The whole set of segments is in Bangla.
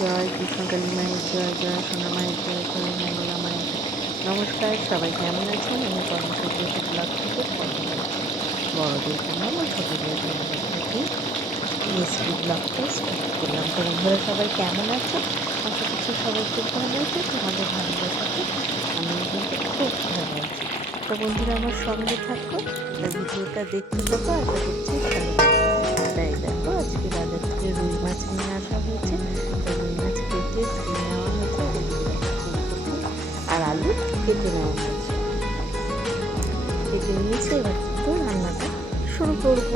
জয় কৃষ্ণকালী মায়ের জয় জয় সোনা মায়ের জয় জয় মঙ্গলা মায়ের। নমস্কার, সবাই কেমন আছেন? আমি কর্মসূত্র ব্লগ থেকে বড়দের জন্য আমার ছোটোদের জন্য থেকে মিষ্টি ব্লগটা স্টার্ট করলাম। তো বন্ধুরা, সবাই কেমন আছে? আশা করছি সবাই খুব ভালো আছে, তোমাদের ভালোবাসাতে আমি কিন্তু খুব ভালো আছি। তো বন্ধুরা, আমার সঙ্গে থাকো। ভিডিওটা দেখতে থাকো, আশা করছি লাগবে। তাই দেখো আজকে বাজার থেকে রুই মাছ নিয়ে আসা হয়েছে রুই মাছ কেটে ধুয়ে নেওয়া হয়েছে আর আলু কেটে নেওয়া হয়েছে কেটে নিয়েছে এবার কিন্তু রান্নাটা শুরু করব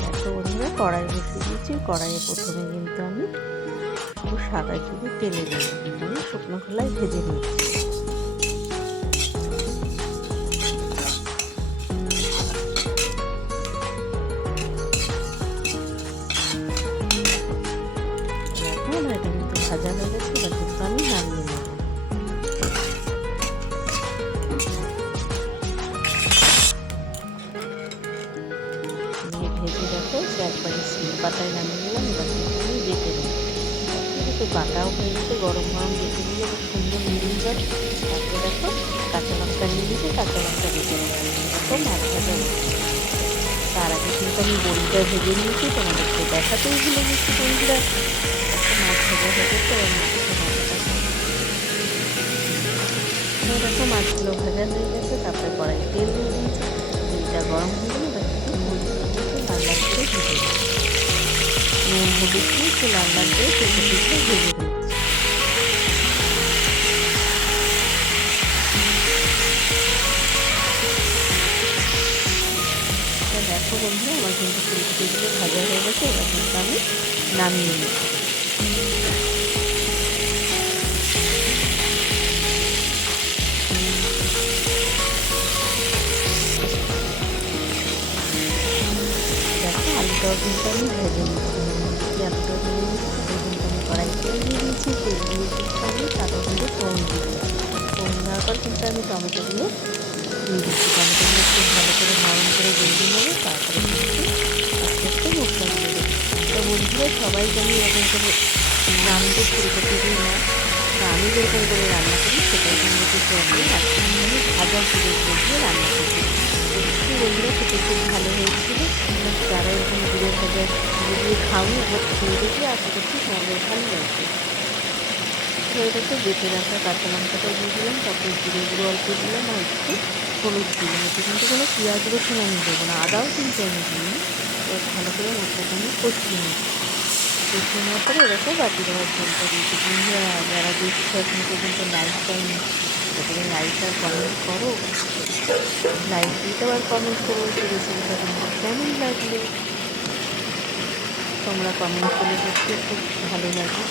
দেখো বন্ধুরা কড়াই বসিয়ে দিয়েছি কড়াইয়ে প্রথমে কিন্তু আমি সাদা জিরে তেলে আমি শুকনো খোলায় ভেজে নিচ্ছি পাতায় নামিয়ে নিলাম এবার আমি নেব তো বাটাও হয়ে গেছে গরম গরম বেটে নিলে এবার সুন্দর মিলিয়ে যায় তারপরে দেখো কাঁচা লঙ্কা নিয়ে দিয়েছি কাঁচা লঙ্কা বেটে নেব দেখো তার আগে কিন্তু আমি বড়িটা ভেজে নিয়েছি তোমাদেরকে দেখাতেই ভুলে গেছি বন্ধুরা মাছ মাছগুলো ভাজা হয়ে গেছে, তারপরে কড়াই দিয়ে একটু লাল লাল করে ফুলকপিগুলো ভেজে দিচ্ছি দেখো বন্ধু আমার কিন্তু ফুলকপিগুলো ভাজা হয়ে গেছে এবার কিন্তু আমি নামিয়ে নেব দেখো, আলুটাও কিন্তু আমি ভেজে নিচ্ছি। নিচ্ছি আমি কড়াই তেল দিয়ে দিয়েছি তেল দিয়ে কিন্তু কিন্তু ফোড়ন দেওয়ার পর কিন্তু আমি টমেটোগুলো দিয়ে দিচ্ছি একটু ভালো করে নরম করে গলিয়ে নেব, তারপরে কিন্তু আস্তে আস্তে সবাই জানি এরকম করে রান্নাতে ফুলকপি দিয়ে না তা আমি যেরকম করে রান্না করি সেটাই শেয়ার আমি ভাজা দিয়ে রান্না করব বন্ধুরা, খেতে খুব ভালো হয়েছিল। যারা এরকম ঘুরে ভাজা দিয়ে খাওনি একবার খেয়ে দেখি আশা করছি তোমাদের ভালো লাগবে। তো এটাকে বেটে রাখা, কাঁচা লঙ্কাটা দিয়ে দিলাম, তারপরে জিরে গুঁড়ো অল্প দিলাম, আর একটু হলুদ দিলাম। এতে কিন্তু কোনো পেঁয়াজ রসুন আমি দেবো না, আদাও কিন্তু আমি দিই ভালো করে মশলাটা আমি কষিয়ে নিচ্ছি। নেওয়ার পরে এরকম বাকি দেওয়ার জলটা দিয়েছি বন্ধুরা যারা দেখছ এখন পর্যন্ত লাইক টাইম তারপরে লাইক আর কমেন্ট করো। লাইক দিতে আর কমেন্ট করো যে রেসিপিটা তোমাদের কেমন লাগল তোমরা কমেন্ট করলে সত্যি খুব ভালো লাগে।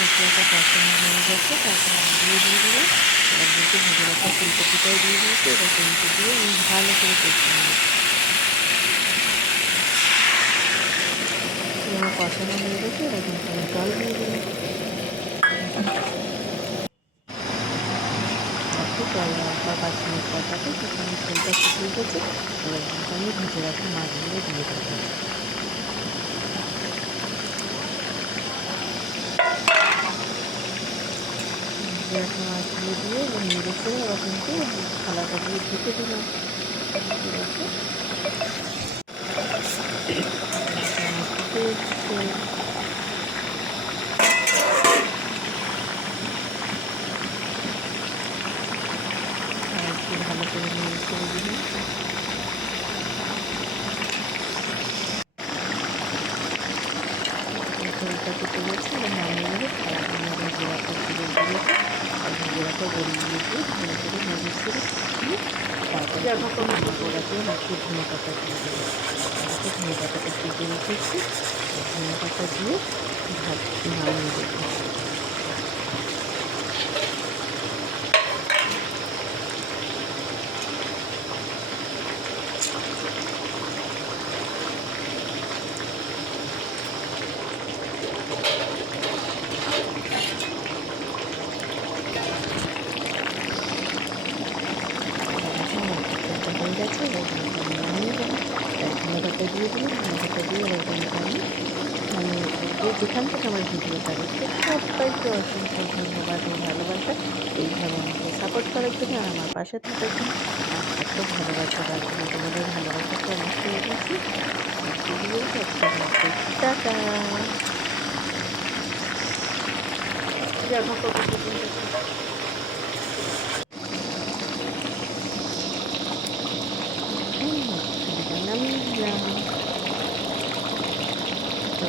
মশলাটা পছন্দ হয়ে গেছে, তারপর আমি দিয়ে দিয়ে দিলাম। এবার কিন্তু ভেজে রাখা ফুলকপিটাও দিয়ে দিয়েছি, এবার কিন্তু দিয়ে আমি ভালো করে হয়ে গেছে জল দিয়ে দিলাম একটু জল দেওয়ার পর পাঁচ মিনিট পর তাকে সেখানে ফুলটা শুকিয়ে গেছে এবার রাখা মাছগুলো দিয়ে দেবো ভেজে রাখা মাছগুলো দিয়ে এবার নেড়ে ফুটে উঠছে আর একটু ভালো নেড়ে করে দিলাম ঝোলটা ফুটে গেছে এবার নামিয়ে আর ভেজে রাখা দিয়ে ভালো করে নেড়ে করে দিয়ে তারপরে গোড়াতে একটু ধনে পাতা দিয়ে দেবো একটু ধনে পাতাটা কেটে রেখেছি ধনে দিয়ে ভাত নামিয়ে দেবো কিন্তু দিয়ে দিলাম মানে যেখান থেকে আমার ভিডিওটা দেখছে সবাইকে অসংখ্য ধন্যবাদ ও ভালোবাসা এইভাবে আমাকে সাপোর্ট করার জন্য আর আমার পাশে থাকার জন্য এত ভালোবাসা জন্য তোমাদের ভালোবাসাকে আমি পেয়ে গেছি নামিয়ে দিলাম সবাই